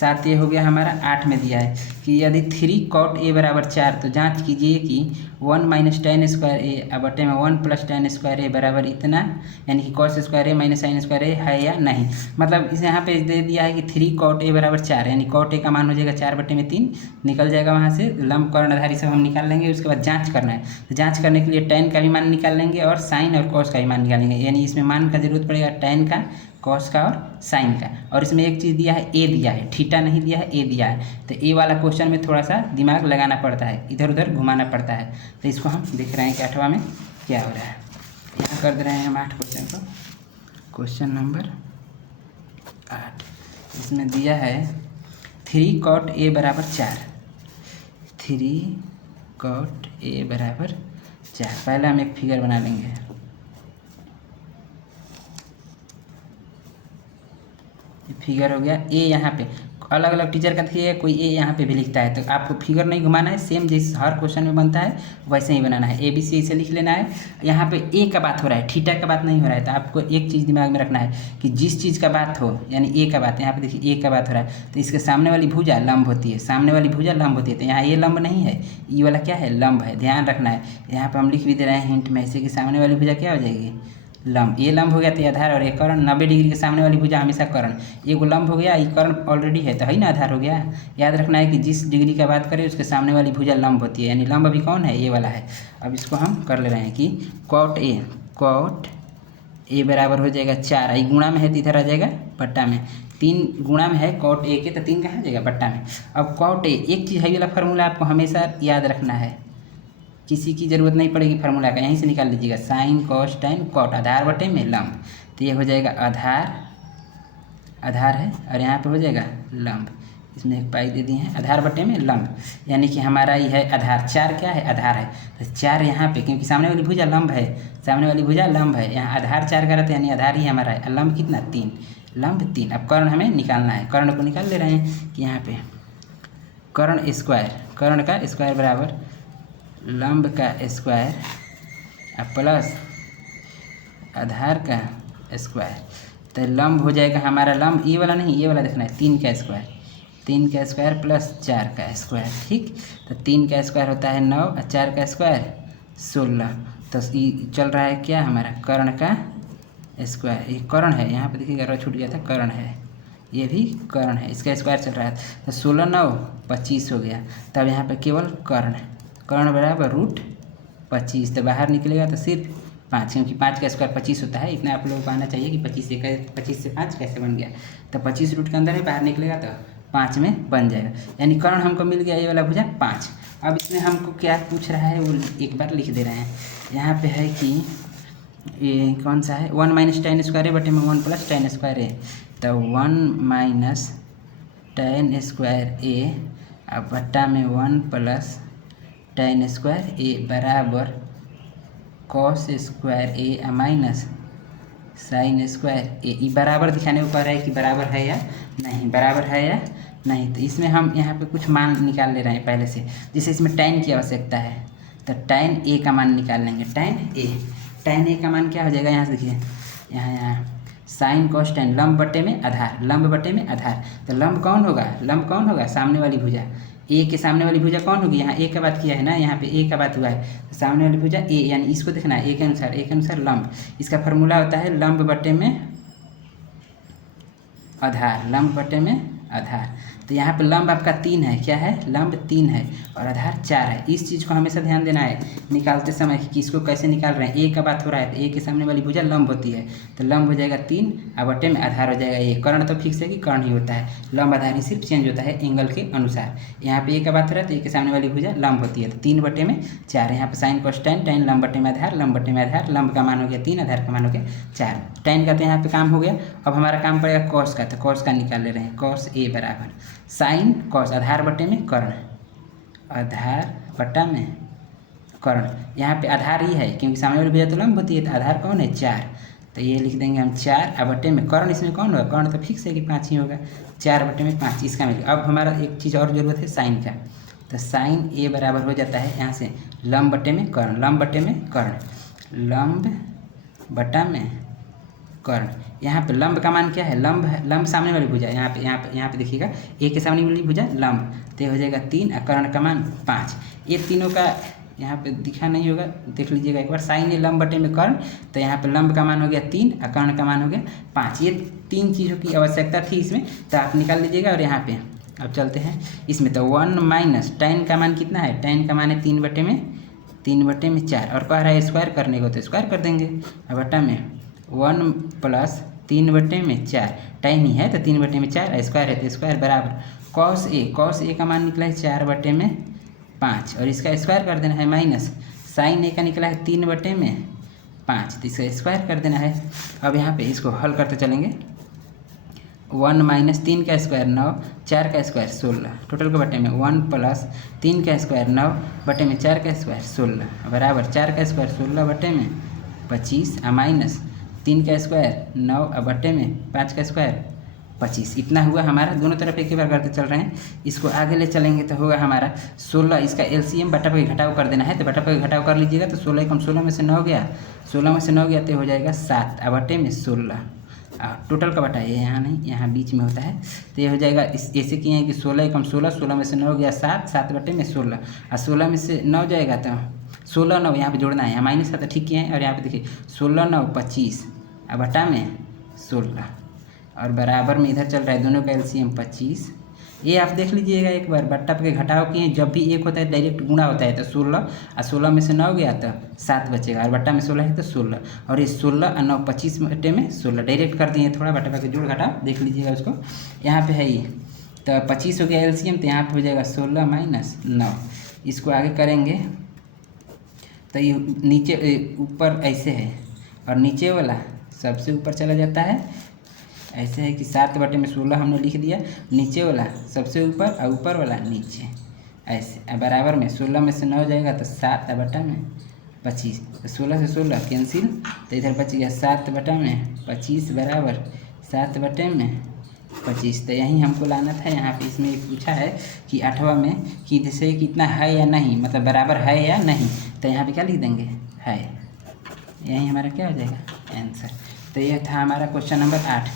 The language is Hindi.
साथ ये हो गया हमारा 8 में दिया है कि यदि 3 cot a बराबर 4 तो जांच कीजिए कि 1 माइनस tan स्क्वायर ए बटे में 1 प्लस tan स्क्वायर ए बराबर इतना, यानी कि cos स्क्वायर ए माइनस sin स्क्वायर ए है या नहीं। मतलब इसे यहाँ पे दे दिया है कि 3 cot a बराबर 4, यानी cot a का मान हो जाएगा 4 बटे में 3, निकल जाएगा वहाँ से लंब कर्ण आधारी सब हम निकाल लेंगे। उसके बाद जाँच करना है, तो जाँच करने के लिए tan का भी मान निकाल लेंगे और sin और cos का भी मान निकालेंगे, यानी इसमें मान का जरूरत पड़ेगा tan का, कॉस का और साइन का। और इसमें एक चीज़ दिया है ए दिया है, थीटा नहीं दिया है, ए दिया है। तो ए वाला क्वेश्चन में थोड़ा सा दिमाग लगाना पड़ता है, इधर उधर घुमाना पड़ता है। तो इसको हम देख रहे हैं कि 8वां में क्या हो रहा है। यहाँ कर दे रहे हैं हम 8 क्वेश्चन को। क्वेश्चन नंबर 8 इसमें दिया है 3 cot a बराबर 4, 3 cot a बराबर 4। पहले हम एक फिगर बना लेंगे। फिगर हो गया ए, यहाँ पे अलग अलग टीचर का देखिए कोई ए यहाँ पे भी लिखता है, तो आपको फिगर नहीं घुमाना है, सेम जैसे हर क्वेश्चन में बनता है वैसे ही बनाना है। ए बी सी ऐसे लिख लेना है। यहाँ पे ए का बात हो रहा है, थीटा का बात नहीं हो रहा है। तो आपको एक चीज़ दिमाग में रखना है कि जिस चीज़ का बात हो, यानी ए का बात, यहाँ पे देखिए ए का बात हो रहा है, तो इसके सामने वाली भुजा लंब होती है, सामने वाली भुजा लंब होती है। तो यहाँ ये लंब नहीं है, ये वाला क्या है, लंब है। ध्यान रखना है। यहाँ पर हम लिख भी दे रहे हैं हिंट में ऐसे कि सामने वाली भुजा क्या हो जाएगी, लंब। ये लंब हो गया तो आधार, और ये कर्ण 90 डिग्री के सामने वाली भुजा हमेशा कर्ण। ये को लंब हो गया, ये कर्ण ऑलरेडी है तो है ना, आधार हो गया। याद रखना है कि जिस डिग्री का बात करें उसके सामने वाली भुजा लंब होती है, यानी लंब अभी कौन है, ये वाला है। अब इसको हम कर ले रहे हैं कि cot a बराबर हो जाएगा 4, ये गुणा में है तो इधर आ जाएगा बट्टा में, 3 गुणा में है cot a के, तो 3 कहाँ जाएगा बट्टा में। अब cot a, एक चीज़ है वाला फार्मूला आपको हमेशा याद रखना है, किसी की ज़रूरत नहीं पड़ेगी फार्मूला का, यहीं से निकाल लीजिएगा। साइन कॉस टाइन कॉट, आधार बटे में लंब। तो ये हो जाएगा आधार, आधार है, और यहाँ पे हो जाएगा लंब। इसमें एक पाई दे दिए हैं, आधार बटे में लंब, यानी कि हमारा ये है आधार। 4 क्या है, आधार है। तो 4 यहाँ पे, क्योंकि सामने वाली भुजा लंब है, सामने वाली भुजा लंब है, यहाँ आधार 4 का रहता है, यानी आधार ही हमारा है। लंब कितना, 3, लंब 3। अब कर्ण हमें निकालना है, कर्ण को निकाल ले रहे हैं कि यहाँ पे कर्ण स्क्वायर, कर्ण का स्क्वायर बराबर लंब का स्क्वायर प्लस आधार का स्क्वायर। तो लंब हो जाएगा हमारा, लंब ये वाला नहीं, ये वाला देखना है, 3 का स्क्वायर, 3 का स्क्वायर प्लस 4 का स्क्वायर। ठीक, तो 3 का स्क्वायर होता है 9 और 4 का स्क्वायर 16। तो ये चल रहा है क्या हमारा, कर्ण का स्क्वायर। ये कर्ण है, यहाँ पे देखिएगा छूट गया था, कर्ण है, ये भी कर्ण है, इसका स्क्वायर चल रहा है। तो 16 9 25 हो गया। तब यहाँ पे केवल कर्ण, कर्ण बराबर √25। तो बाहर निकलेगा तो सिर्फ 5, क्योंकि 5 का स्क्वायर 25 होता है। इतना आप लोगों को आना चाहिए कि 25 से 5 कैसे बन गया। तो 25 रूट के अंदर ही बाहर निकलेगा तो 5 में बन जाएगा, यानी कर्ण हमको मिल गया, ये वाला भुजा 5। अब इसमें हमको क्या पूछ रहा है वो एक बार लिख दे रहे हैं। यहाँ पे है कि ये कौन सा है, 1 माइनस tan स्क्वायर ए बटे में 1 प्लस tan स्क्वायर ए। तो 1 माइनस tan स्क्वायर ए अब बट्टा में 1 प्लस tan स्क्वायर ए बराबर cos स्क्वायर ए माइनस साइन स्क्वायर ए। बराबर दिखाने को कह रहा है कि बराबर है या नहीं, बराबर है या नहीं। तो इसमें हम यहाँ पे कुछ मान निकाल ले रहे हैं पहले से, जैसे इसमें tan की आवश्यकता है, तो tan ए का मान निकाल लेंगे। tan ए का मान क्या हो जाएगा, यहाँ से देखिए, यहाँ साइन कॉस tan, लंब बटे में आधार, लंब बटे में आधार। तो लंब कौन होगा, लंब कौन होगा, सामने वाली भुजा। ए के सामने वाली भुजा कौन होगी, यहाँ ए का बात किया है ना, यहाँ पे ए का बात हुआ है, तो सामने वाली भुजा ए, यानी इसको देखना है ए के अनुसार, ए के अनुसार लंब। इसका फार्मूला होता है लंब बटे में आधार, लंब बटे में आधार। तो यहाँ पे लंब आपका 3 है, क्या है, लंब 3 है और आधार 4 है। इस चीज़ को हमेशा ध्यान देना है निकालते समय कि इसको कैसे निकाल रहे हैं। ए का बात हो रहा है तो ए के सामने वाली भुजा लंब होती है, तो लंब हो जाएगा 3 और बटे में आधार हो जाएगा ए। कर्ण तो फिक्स है कि कर्ण ही होता है, लंब आधार ही सिर्फ चेंज होता है एंगल के अनुसार। यहाँ पे ए का बात हो रहा है तो ए के सामने वाली भुजा लंब होती है, तो 3 बटे में 4। यहाँ पे साइन कॉस tan, tan लंब बटे में आधार, लंब बटे में आधार, लंब का मान हो गया 3, आधार का मान हो गया 4। tan का तो यहाँ पे काम हो गया। अब हमारा काम पड़ेगा कॉस का, तो कॉस का निकाल ले रहे हैं। कॉस ए बराबर साइन कॉस, आधार बटे में कर्ण, आधार बटा में कर्ण। यहाँ पे आधार ही है क्योंकि सामने वाली भुजा तो लंब होती है, तो आधार कौन है, 4। तो ये लिख देंगे हम 4 बटे में कर्ण, इसमें कौन होगा, कर्ण तो फिक्स है कि 5 ही होगा, 4 बटे में 5 इसका मिल। अब हमारा एक चीज़ और ज़रूरत है साइन का, तो साइन ए बराबर हो जाता है यहाँ से लंब बटे में कर्ण, लंब बटे में कर्ण, लंब बटा में कर्ण। यहाँ पे लंब का मान क्या है, लंब सामने वाली भुजा, यहाँ पे देखिएगा ए के सामने वाली भुजा लंब, तो ये हो जाएगा 3 और कर्ण का मान 5। ये तीनों का यहाँ पे दिखा नहीं होगा, देख लीजिएगा एक बार, साइन ए लंब बटे में कर्ण, तो यहाँ पे लंब का मान हो गया 3 और कर्ण का मान हो गया 5। ये 3 चीज़ों की आवश्यकता थी इसमें, तो आप निकाल लीजिएगा। और यहाँ पे अब चलते हैं इसमें, तो 1 माइनस tan का मान कितना है, tan का मान है 3 बटे में 4, और कह रहा है स्क्वायर करने को तो स्क्वायर कर देंगे। अब बटा में 1 प्लस 3 बटे में 4, tan ही है तो 3 बटे में 4, स्क्वायर है तो स्क्वायर बराबर cos a का मान निकला है 4 बटे में 5, और इसका स्क्वायर कर देना है, माइनस sin a का निकला है 3 बटे में 5, तो इसका स्क्वायर कर देना है। अब यहाँ पे इसको हल करते चलेंगे, 1 माइनस 3 का स्क्वायर 9, 4 का स्क्वायर 16, टोटल के बटे में 1 प्लस 3 का स्क्वायर 9 बटे में 4 का स्क्वायर 16 बराबर 4 का स्क्वायर 16 बटे में 25, और माइनस 3 का स्क्वायर 9 बटे में 5 का स्क्वायर 25। इतना हुआ हमारा, दोनों तरफ एक ही बार करते चल रहे हैं। इसको आगे ले चलेंगे तो होगा हमारा 16, इसका एलसीएम बटा पे घटाव कर देना है, तो बटा पे घटाव कर लीजिएगा, तो 16 कम 16 में से 9 गया, 16 में से 9 गया तो हो जाएगा 7 बटे में 16, टोटल का बटा ये यहाँ नहीं, यहाँ बीच में होता है, तो ये हो जाएगा ऐसे किए हैं कि 16 कम 16, 16 में से 9 गया 7, 7 बटे में 16, और 16 में से 9 जाएगा तो 16 9 यहाँ पे जोड़ना है, यहाँ माइनस है तो ठीक किए हैं, और यहाँ पे देखिए 16 9 25 बटा में 16, और बराबर में इधर चल रहा है दोनों का एलसीएम 25। ये आप देख लीजिएगा एक बार, बट्टा पे घटाव किए, जब भी एक होता है डायरेक्ट गुणा होता है, तो 16 और 16 में से 9 गया तो 7 बचेगा, और बट्टा में 16 है तो 16, और ये 16 और 9 25 बटे में 16 डायरेक्ट कर दिए, थोड़ा बट्टा पे जोड़ घटाव देख लीजिएगा उसको। यहाँ पे है ये तो 25 हो गया एलसीएम, तो यहाँ पे हो जाएगा 16 माइनस 9। इसको आगे करेंगे तो ये नीचे ऊपर ऐसे है, और नीचे वाला सबसे ऊपर चला जाता है, ऐसे है कि 7 बटे में 16 हमने लिख दिया, नीचे वाला सबसे ऊपर और ऊपर वाला नीचे, ऐसे बराबर में 16 में से 9 जाएगा तो 7 बटा में 25, तो 16 से 16 कैंसिल, तो इधर बच गया 7 बटा में 25 बराबर 7 बटे में 25। तो यही हमको लाना था। यहाँ पे इसमें पूछा है कि 8वां में कि जैसे कितना है या नहीं, मतलब बराबर है या नहीं, तो यहाँ पे क्या लिख देंगे, है, यही हमारा क्या हो जाएगा आंसर। तो यह था हमारा क्वेश्चन नंबर 8।